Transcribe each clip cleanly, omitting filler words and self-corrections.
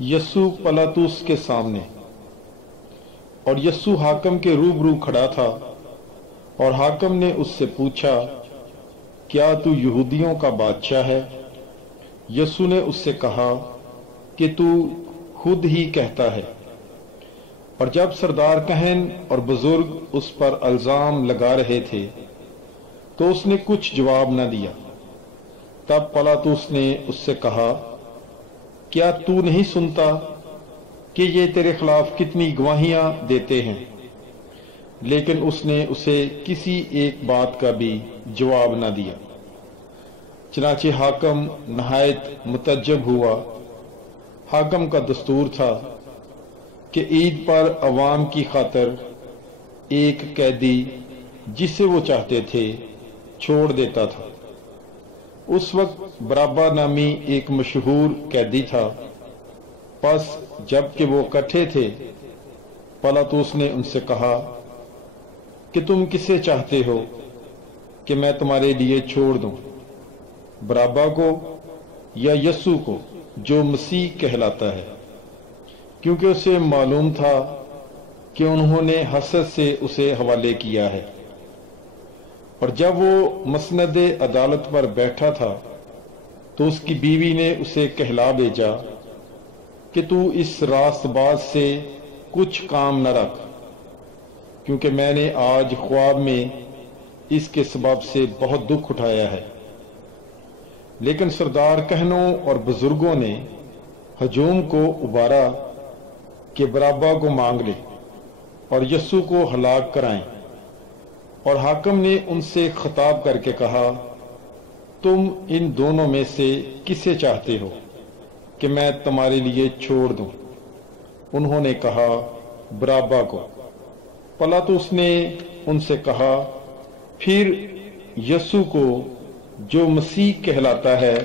یسوع پلاطس کے سامنے، اور یسوع حاکم کے روبرو کھڑا تھا، اور حاکم نے اس سے پوچھا، کیا تو یہودیوں کا بادشاہ ہے؟ یسوع نے اس سے کہا کہ تو خود ہی کہتا ہے۔ اور جب سردار کہن اور بزرگ اس پر الزام لگا رہے تھے تو اس نے کچھ جواب نہ دیا۔ تب پلاطس نے اس سے کہا، کیا تو نہیں سنتا کہ یہ تیرے خلاف کتنی گواہیاں دیتے ہیں؟ لیکن اس نے اسے کسی ایک بات کا بھی جواب نہ دیا۔ چنانچہ حاکم نہایت متعجب ہوا۔ حاکم کا دستور تھا کہ عید پر عوام کی خاطر ایک قیدی جسے وہ چاہتے تھے چھوڑ دیتا تھا۔ اس وقت برابا نامی ایک مشہور قیدی تھا۔ پس جب کہ وہ اکٹھے تھے، پلاطس نے ان سے کہا کہ تم کسے چاہتے ہو کہ میں تمہارے لیے چھوڑ دوں، برابا کو یا یسوع کو جو مسیح کہلاتا ہے؟ کیونکہ اسے معلوم تھا کہ انہوں نے حسد سے اسے حوالے کیا ہے۔ اور جب وہ مسند عدالت پر بیٹھا تھا تو اس کی بیوی نے اسے کہلا بھیجا کہ تو اس راست باز سے کچھ کام نہ رکھ، کیونکہ میں نے آج خواب میں اس کے سبب سے بہت دکھ اٹھایا ہے۔ لیکن سردار کہنوں اور بزرگوں نے ہجوم کو ابارا کہ برابا کو مانگ لے اور یسوع کو ہلاک کرائیں۔ اور حاکم نے ان سے خطاب کر کے کہا، تم ان دونوں میں سے کسے چاہتے ہو کہ میں تمہارے لیے چھوڑ دوں؟ انہوں نے کہا، برابا کو۔ پلاطس نے ان سے کہا، پھر یسوع کو جو مسیح کہلاتا ہے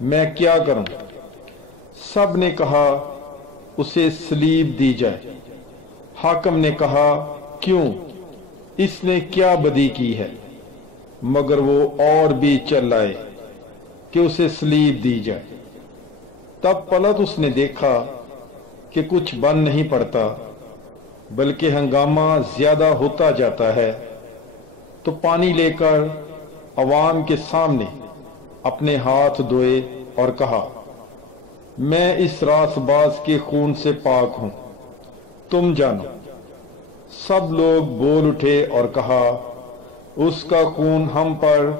میں کیا کروں؟ سب نے کہا، اسے صلیب دی جائے۔ حاکم نے کہا، کیوں؟ اس نے کیا بدی کی ہے؟ مگر وہ اور بھی چل آئے کہ اسے صلیب دی جائے۔ تب پلاطس نے دیکھا کہ کچھ بن نہیں پڑتا بلکہ ہنگامہ زیادہ ہوتا جاتا ہے، تو پانی لے کر عوام کے سامنے اپنے ہاتھ دھوئے اور کہا، میں اس راست باز کے خون سے پاک ہوں، تم جانو۔ سب لوگ بول اٹھے اور کہا، اس کا خون ہم پر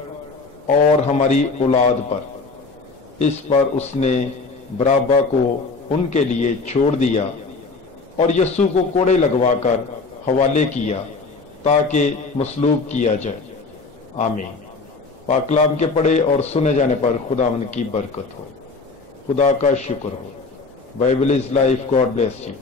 اور ہماری اولاد پر۔ اس پر اس نے برابا کو ان کے لیے چھوڑ دیا اور یسوع کو کوڑے لگوا کر حوالے کیا تاکہ مصلوب کیا جائے۔ آمین۔ پاک کلام کے پڑھے اور سنے جانے پر خداوند کی برکت ہو۔ خدا کا شکر ہو۔ Bible is life. God bless you.